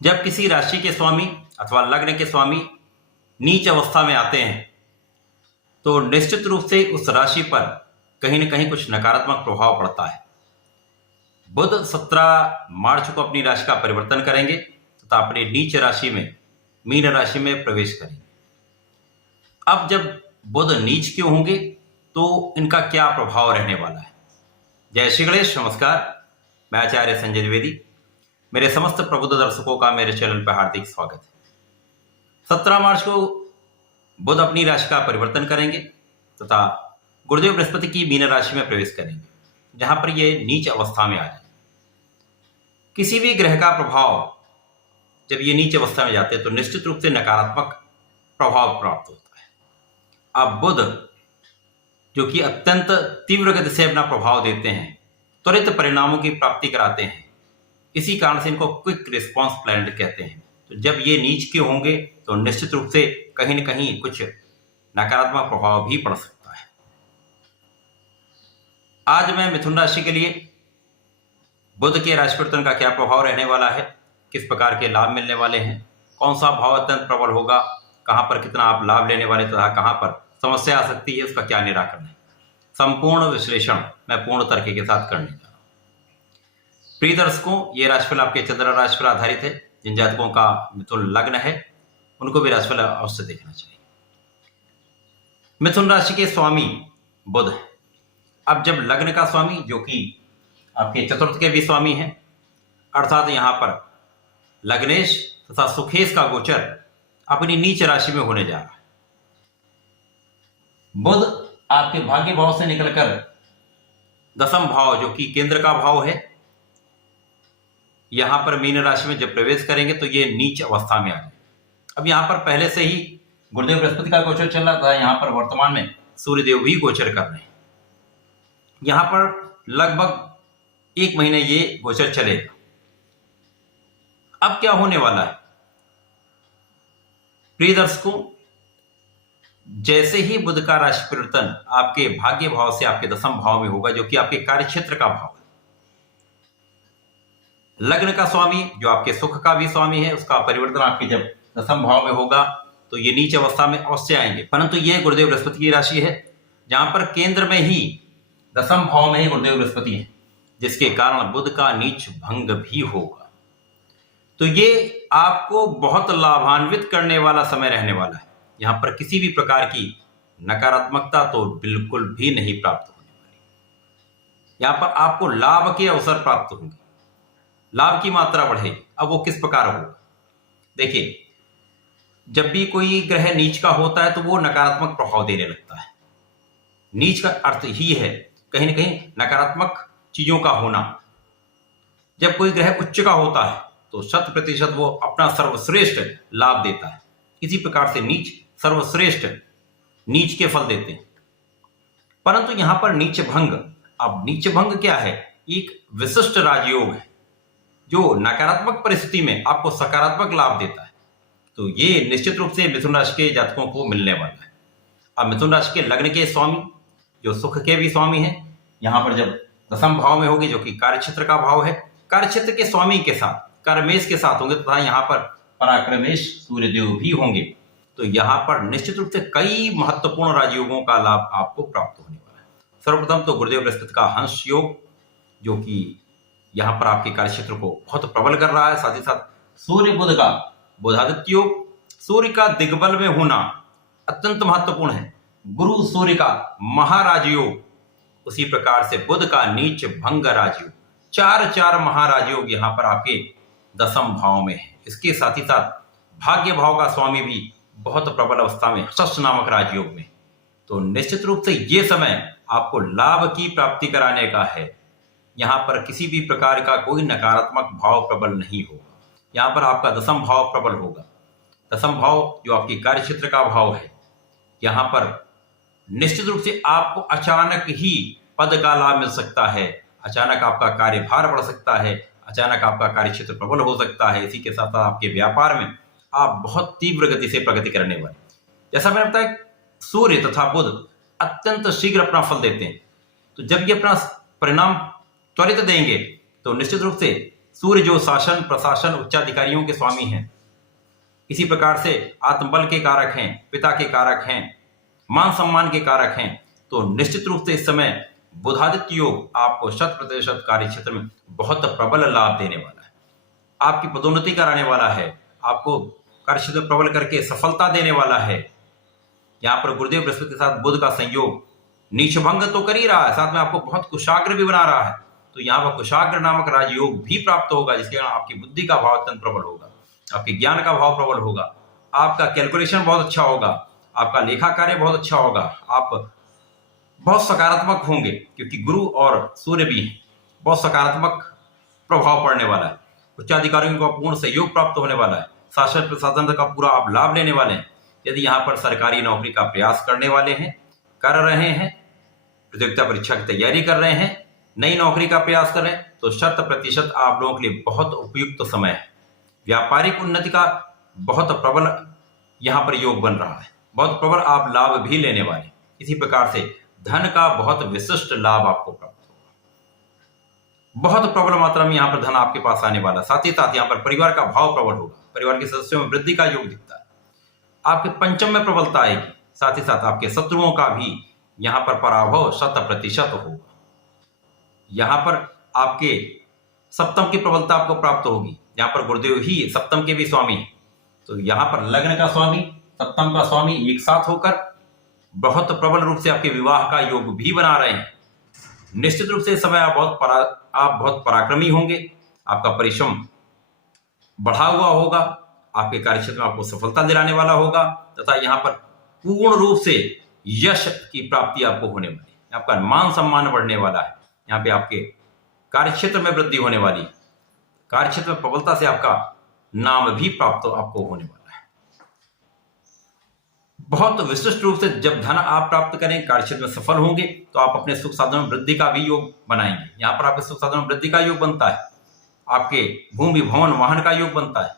जब किसी राशि के स्वामी अथवा लग्न के स्वामी नीच अवस्था में आते हैं तो निश्चित रूप से उस राशि पर कहीं न कहीं कुछ नकारात्मक प्रभाव पड़ता है। बुध 17 मार्च को अपनी राशि का परिवर्तन करेंगे तथा अपनी नीच राशि में मीन राशि में प्रवेश करेंगे। अब जब बुध नीच क्यों होंगे तो इनका क्या प्रभाव रहने वाला है। जय श्री गणेश, नमस्कार। मैं आचार्य संजय द्विवेदी। मेरे समस्त प्रबुद्ध दर्शकों का मेरे चैनल पर हार्दिक स्वागत है। 17 मार्च को बुध अपनी राशि का परिवर्तन करेंगे तथा गुरुदेव बृहस्पति की मीन राशि में प्रवेश करेंगे, जहां पर ये नीच अवस्था में आ जाए। किसी भी ग्रह का प्रभाव जब ये नीच अवस्था में जाते हैं तो निश्चित रूप से नकारात्मक प्रभाव प्राप्त होता है। अब बुध जो कि अत्यंत तीव्र गति से अपना प्रभाव देते हैं, त्वरित परिणामों की प्राप्ति कराते हैं, इसी कारण से इनको क्विक रिस्पॉन्स प्लैनेट कहते हैं। तो जब ये नीच के होंगे तो निश्चित रूप से कहीं न कहीं कुछ नकारात्मक प्रभाव भी पड़ सकता है। आज मैं मिथुन राशि के लिए बुध के राशि परिवर्तन का क्या प्रभाव रहने वाला है, किस प्रकार के लाभ मिलने वाले हैं, कौन सा भाव अत्यंत प्रबल होगा, कहां पर कितना आप लाभ लेने वाले तथा कहां पर समस्या आ सकती है, उसका क्या निराकरण है, संपूर्ण विश्लेषण मैं पूर्ण तर्क के साथ करने जा रहा हूं। प्रिय दर्शकों, ये राशिफल आपके चंद्र राशि पर आधारित है। जिन जातकों का मिथुन लग्न है उनको भी राशिफल अवश्य देखना चाहिए। मिथुन राशि के स्वामी बुध है। अब जब लग्न का स्वामी जो कि आपके चतुर्थ के भी स्वामी हैं, अर्थात यहां पर लग्नेश तथा सुखेश का गोचर अपनी नीच राशि में होने जा रहा है। बुध आपके भाग्य भाव से निकलकर दसम भाव जो कि केंद्र का भाव है, यहां पर मीन राशि में जब प्रवेश करेंगे तो ये नीच अवस्था में आ जाए। अब यहां पर पहले से ही गुरुदेव बृहस्पति का गोचर चल रहा था, यहां पर वर्तमान में सूर्यदेव भी गोचर कर रहे हैं। यहां पर लगभग 1 महीने ये गोचर चलेगा। अब क्या होने वाला है प्रिय दर्शकों, जैसे ही बुध का राशि परिवर्तन आपके भाग्य भाव से आपके दसम भाव में होगा जो कि आपके कार्य क्षेत्र का भाव है, लग्न का स्वामी जो आपके सुख का भी स्वामी है, उसका परिवर्तन आपके जब दसम भाव में होगा तो ये नीच अवस्था में अवश्य आएंगे। परंतु ये गुरुदेव बृहस्पति की राशि है जहां पर केंद्र में ही दसम भाव में ही गुरुदेव बृहस्पति है, जिसके कारण बुध का नीच भंग भी होगा। तो ये आपको बहुत लाभान्वित करने वाला समय रहने वाला है। यहां पर किसी भी प्रकार की नकारात्मकता तो बिल्कुल भी नहीं प्राप्त होने वाली। यहां पर आपको लाभ के अवसर प्राप्त होंगे, लाभ की मात्रा बढ़ेगी। अब वो किस प्रकार होगा, देखिए, जब भी कोई ग्रह नीच का होता है तो वो नकारात्मक प्रभाव देने लगता है। नीच का अर्थ ही है कहीं ना कहीं नकारात्मक चीजों का होना। जब कोई ग्रह उच्च का होता है तो 100% वो अपना सर्वश्रेष्ठ लाभ देता है। इसी प्रकार से नीच सर्वश्रेष्ठ नीच के फल देते हैं। परंतु यहां पर नीच भंग, अब नीच भंग क्या है, एक विशिष्ट राजयोग है जो नकारात्मक परिस्थिति में आपको सकारात्मक लाभ देता है। तो ये निश्चित रूप से मिथुन राशि के जातकों को मिलने वाला है। अब मिथुन राशि के लग्न के स्वामी जो सुख के भी स्वामी हैं, यहां पर जब दसम भाव में होगी जो कि कार्यक्षेत्र का भाव है, कार्यक्षेत्र के स्वामी के साथ कर्मेश के साथ होंगे तथा यहाँ पर पराक्रमेश सूर्यदेव भी होंगे। तो यहाँ पर निश्चित रूप से कई महत्वपूर्ण राजयोगों का लाभ आपको प्राप्त होने वाला है। सर्वप्रथम तो गुरुदेव बृहस्पति का हंस योग जो कि यहाँ पर आपके कार्यक्षेत्र को बहुत प्रबल कर रहा है। साथ ही साथ सूर्य बुध का बुधादित्य योग, सूर्य का दिग्बल में होना अत्यंत महत्वपूर्ण है। गुरु सूर्य का महाराज योग, उसी प्रकार से बुध का नीच भंग राजयोग, 4 महाराजयोग यहाँ पर आपके दसम भाव में है। इसके साथ ही साथ भाग्य भाव का स्वामी भी बहुत प्रबल अवस्था में शश नामक राजयोग में। तो निश्चित रूप से ये समय आपको लाभ की प्राप्ति कराने का है। यहाँ पर किसी भी प्रकार का कोई नकारात्मक भाव प्रबल नहीं होगा। यहाँ पर आपका दसम भाव प्रबल होगा। दसम भाव जो आपके कार्य क्षेत्र का भाव है, यहाँ पर निश्चित रूप से आपको अचानक ही पद का लाभ मिल सकता है, अचानक आपका कार्यभार बढ़ सकता है, अचानक आपका कार्य क्षेत्र प्रबल हो सकता है। इसी के साथ साथ आपके व्यापार में आप बहुत तीव्र गति से प्रगति करने वाले। जैसा मैंने बताया, सूर्य तथा बुध अत्यंत शीघ्र अपना फल देते हैं। तो जब ये अपना परिणाम त्वरित देंगे तो निश्चित रूप से सूर्य जो शासन प्रशासन उच्चाधिकारियों के स्वामी हैं, इसी प्रकार से आत्मबल के कारक हैं, पिता के कारक हैं, मान सम्मान के कारक हैं, तो निश्चित रूप से इस समय बुधादित्य योग आपको 100% कार्य क्षेत्र में बहुत प्रबल लाभ देने वाला है। आपकी पदोन्नति कराने वाला है, आपको कार्य क्षेत्र में प्रबल करके सफलता देने वाला है। यहाँ पर गुरुदेव बृहस्पति के साथ बुध का संयोग नीच भंग तो कर ही रहा है, साथ में आपको बहुत कुशाग्र भी बना रहा है। तो यहाँ पर कुशाग्र नामक राजयोग भी प्राप्त होगा, जिसके कारण आपकी बुद्धि का भाव अत्यंत प्रबल होगा, आपके ज्ञान का भाव प्रबल होगा, आपका कैलकुलेशन बहुत अच्छा होगा, आपका लेखा कार्य बहुत अच्छा होगा, आप बहुत सकारात्मक होंगे, क्योंकि गुरु और सूर्य भी बहुत सकारात्मक प्रभाव पड़ने वाला है। उच्चाधिकारियों का पूर्ण सहयोग प्राप्त होने वाला है, शासन प्रशासन का पूरा आप लाभ लेने वाले हैं। यदि यहाँ पर सरकारी नौकरी का प्रयास करने वाले हैं, कर रहे हैं, प्रतियोगिता परीक्षा की तैयारी कर रहे हैं, नई नौकरी का प्रयास कर रहे हैं, तो 100% आप लोगों के लिए बहुत उपयुक्त समय है। व्यापारिक उन्नति का बहुत प्रबल यहाँ पर योग बन रहा है, बहुत प्रबल आप लाभ भी लेने वाले। इसी प्रकार से धन का बहुत विशिष्ट लाभ आपको प्राप्त होगा, बहुत प्रबल मात्रा में यहाँ पर धन आपके पास आने वाला। साथ ही साथ यहाँ पर परिवार का भाव प्रबल होगा, परिवार के सदस्यों में वृद्धि का योग दिखता है, आपके पंचम में प्रबलता आएगी। साथ ही साथ आपके शत्रुओं का भी यहाँ पर पराभव 100% होगा। यहाँ पर आपके सप्तम की प्रबलता आपको प्राप्त होगी, यहाँ पर गुरुदेव ही सप्तम के भी स्वामी हैं। तो यहाँ पर लग्न का स्वामी सप्तम का स्वामी एक साथ होकर बहुत प्रबल रूप से आपके विवाह का योग भी बना रहे हैं। निश्चित रूप से इस समय आप बहुत पराक्रमी होंगे, आपका परिश्रम बढ़ा हुआ होगा, आपके कार्य क्षेत्र में आपको सफलता दिलाने वाला होगा, तथा यहाँ पर पूर्ण रूप से यश की प्राप्ति आपको होने वाली है, आपका मान सम्मान बढ़ने वाला है। यहाँ पे आपके कार्य क्षेत्र में वृद्धि होने वाली है, कार्य क्षेत्र में प्रबलता से आपका नाम भी प्राप्त आपको होने वाला है। बहुत विशिष्ट रूप से जब धन आप प्राप्त करें, कार्य क्षेत्र में सफल होंगे, तो आप अपने सुख साधनों में वृद्धि का भी योग बनाएंगे। यहाँ पर आपके सुख साधनों में वृद्धि का योग बनता है, आपके भूमि भवन वाहन का योग बनता है,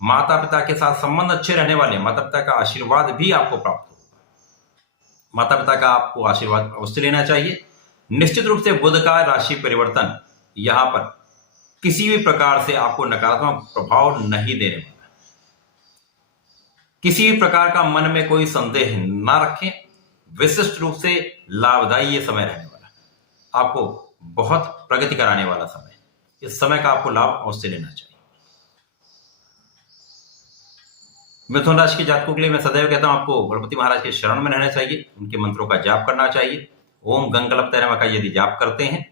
माता पिता के साथ संबंध अच्छे रहने वाले, माता पिता का आशीर्वाद भी आपको प्राप्त होगा। माता पिता का आपको आशीर्वाद अवश्य लेना चाहिए। निश्चित रूप से बुध का राशि परिवर्तन यहाँ पर किसी भी प्रकार से आपको नकारात्मक प्रभाव नहीं देने वाला। किसी भी प्रकार का मन में कोई संदेह ना रखें, विशिष्ट रूप से लाभदायी ये समय रहने वाला, आपको बहुत प्रगति कराने वाला समय। इस समय का आपको लाभ अवश्य लेना चाहिए। मिथुन राशि के जातकों के लिए मैं सदैव कहता हूं, आपको गणपति महाराज के शरण में रहना चाहिए, उनके मंत्रों का जाप करना चाहिए। ओम गंगलपतये नमः का यदि जाप करते हैं,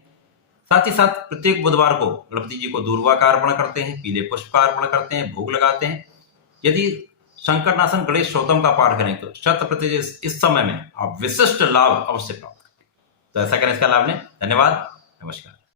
साथ ही साथ प्रत्येक बुधवार को गणपति जी को दूर्वा का अर्पण करते हैं, पीले पुष्प का अर्पण करते हैं, भोग लगाते हैं। यदि शंकरनाशन गणेश स्तोत्रम का पाठ करें तो 100% इस समय में आप विशिष्ट लाभ अवश्य प्राप्त करें। तो ऐसा करें, इसका लाभ लें। धन्यवाद, नमस्कार।